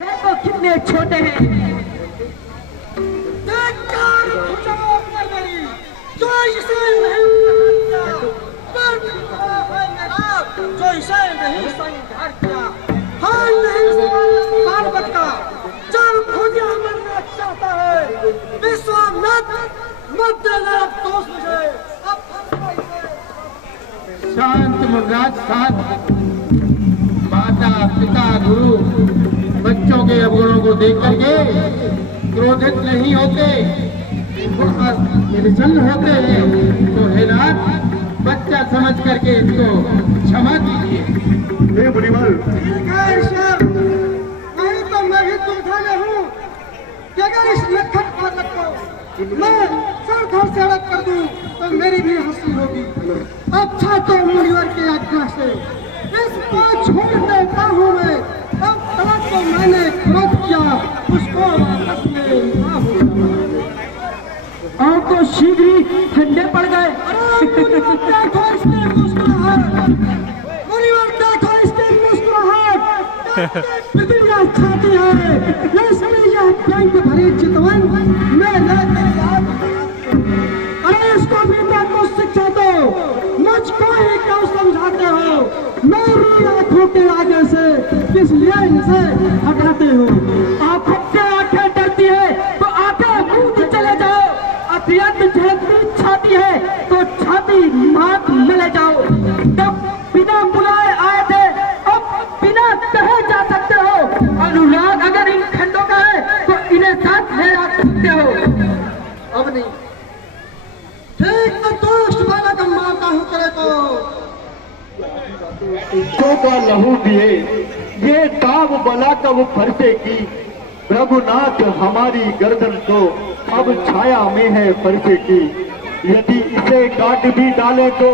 देखो कितने छोटे हैं। जो इसे नहीं संघार किया, हाल नहीं पार्वत का, जब खुद मरना चाहता है, विश्वामित्र मत देना दोष मुझे। शांत मुनिराज शांत। माता पिता गुरु बच्चों के अवगुणों को देख करके क्रोधित नहीं होते, निर्जल होते हैं। तो हे नाथ, बच्चा समझ करके इनको क्षमा कीजिए। हे मुनिवर, ठीक है ईश्वर, नहीं तो मैं भी दुविधा में हूँ कि अगर इस लखन पालक को मैं सर धड़ से अलग कर दूं तो मेरी भी हंसी होगी। अच्छा तो मुनिवर के आज्ञा से इसको छोड़ देता हूँ मैं। अब तक तो मैंने क्रोध किया, उसको वापस में ना हो। और तो शीघ्र ही ठंडे पड़ गए। देखो इसकी मुस्कुराहट, मुनिवर देखो इसकी मुस्कुराहट, बिजलियाँ छाती है, इसमें यह बैंक भरी चितवन मैं लेते याद। अरे इसको भी तो शिक्षा दो, मुझको ही क्यों समझाते हो? मेरी आंखों के आगे से किस लिए इनसे हटाते हो? आंखों से आंखें डरती है तो आंखें मूंद चले जाओ। अत्यंत झड़कती छाती है तो छाती मात मिले जाओ। तब बिना बुलाए आए थे, अब बिना कहे जा सकते हो। अनुराग अगर इन खंडों का है तो इन्हें साथ ले आ सकते हो। अब नहीं, ठीक तो दोस्त वाला का मारता हूँ तेरे को। तो का लहू दिए ये दाव बला कब फरसे की। रघुनाथ हमारी गर्दन तो अब छाया में है फरसे की। यदि इसे काट भी डाले तो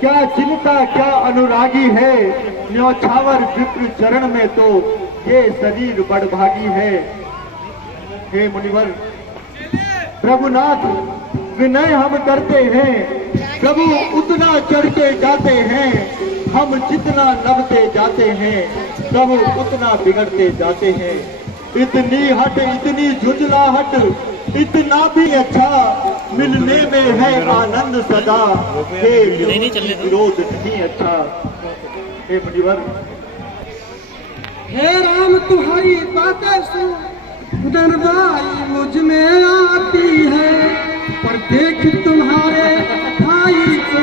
क्या चिंता, क्या अनुरागी है। न्यौछावर विप्र चरण में तो ये शरीर बड़भागी है। हे मुनिवर, रघुनाथ विनय हम करते हैं, प्रभु उतना चढ़ते जाते हैं। हम जितना नभते जाते हैं, प्रभु उतना बिगड़ते जाते हैं। इतनी हट, इतनी झुंझलाहट, इतना भी अच्छा मिलने में है आनंद सदा। हे विरोध नहीं अच्छा। हे मुनिवर, हे राम तुम्हारी बातें सुन दरबाई मुझ में आती है, पर देख तुम्हारे भाई को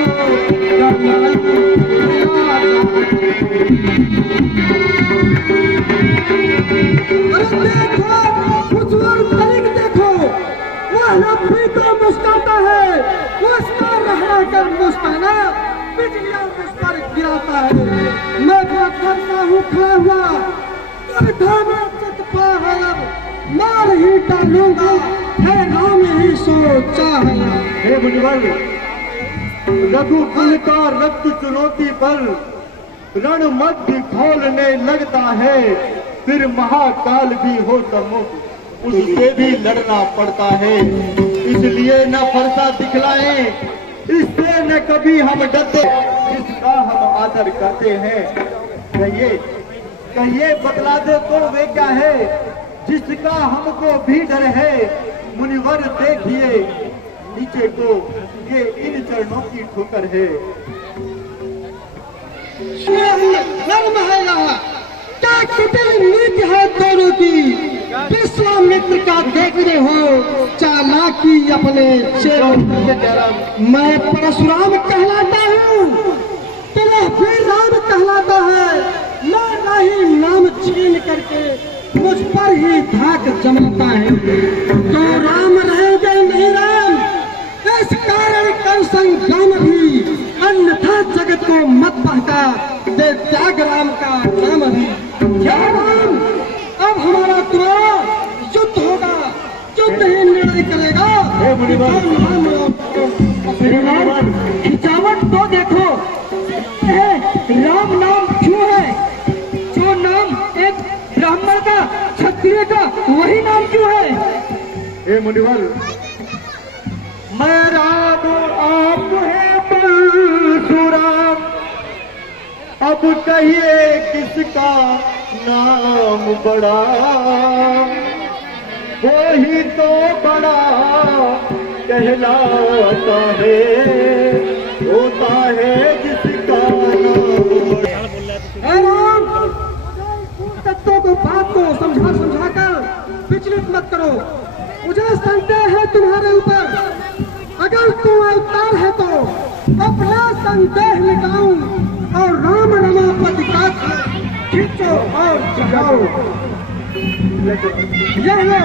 अरे देखो उज्ज्वल तरीक देखो, वह नफरी को मुस्काता है, उसका रहना कर मुस्काना बिजलियां मुझ पर गिराता है। मैं करता हूँ खड़ा हुआ, मार ही डालूंगा, है राम ही सोचा है। हे मुनिवर, रघुकुल का रक्त चुनौती पर रण मध्य खोलने लगता है। फिर महाकाल भी हो सम्मुख, उससे भी लड़ना पड़ता है। इसलिए न फरसा दिखलाए, इससे न कभी हम डरते, जिसका हम आदर करते हैं। कहिए बतला दे तो वे क्या है, जिसका हमको भी डर है। मुनिवर देखिए नीचे को, ये इन चरणों की ठोकर है। क्या कुटिल नीति है दोनों की, विश्वामित्र का देखते हो चालाकी अपने शेरों। मैं परशुराम कहलाता हूँ, तेरा फिर राम कहलाता है। मेरा ही नाम छीन करके मुझ पर ही धाक जमाता है। तो राम रहेंगे नहीं राम, इस कारण कर संग्राम भी, अन्यथा जगत को मत बहका दे त्याग राम का नाम भी। क्या राम, अब हमारा तुम्हारा युद्ध होगा, युद्ध ही निर्णय करेगा। खिंचावट तो देखो, राम नाम क्यों है? जो नाम एक ब्राह्मण का, क्षत्रिय का, वही नाम क्यों है? हे मुनिवर, मैं राम आप है परशुराम, अब कहिए किसका नाम बड़ा, वो ही तो बड़ा कहलाता है, होता है जिसका नाम बड़ा। हे राम, तत्वों को बात को समझा कर विचलित मत करो। मुझे संदेह है तुम्हारे ऊपर। अगर तुम अवतार है तो अपना संदेह मिटाऊं और राम रमापति का खींचो और जगाओ। यह लो।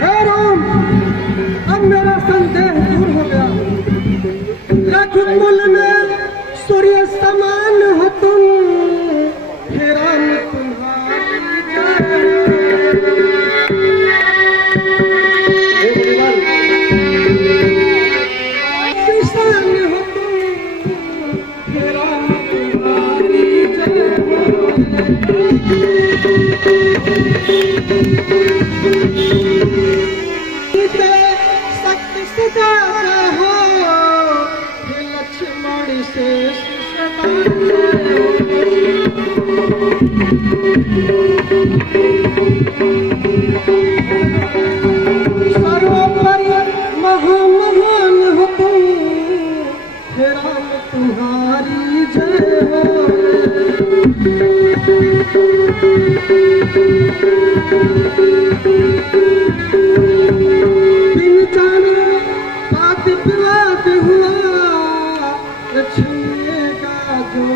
हे राम, अब मेरा संदेह दूर हो गया। रघुकुल में सूर्य समान हो तुम, हे राम तुम्हारी किसान हो तुम, हे राम तुम्हारी शक्ति सदा हो, हे लक्ष्मण से सर्वोपरि महान हो तुम, हे राम तुम्हारी जय हो। बिन जाने बात विवाद हुआ, छीनेगा जो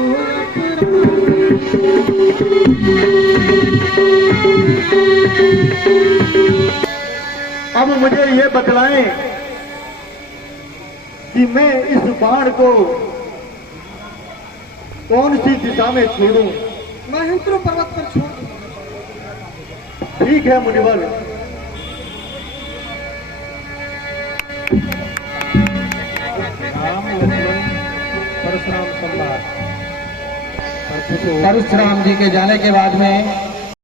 अब मुझे ये बतलाएं कि मैं इस बाण को कौन सी दिशा में छोड़ूं? महेंद्र पर्वत पर छोड़ दो। ठीक है मुनिवर। राम लक्ष्मण परशुराम संवाद। परशुराम जी के जाने के बाद में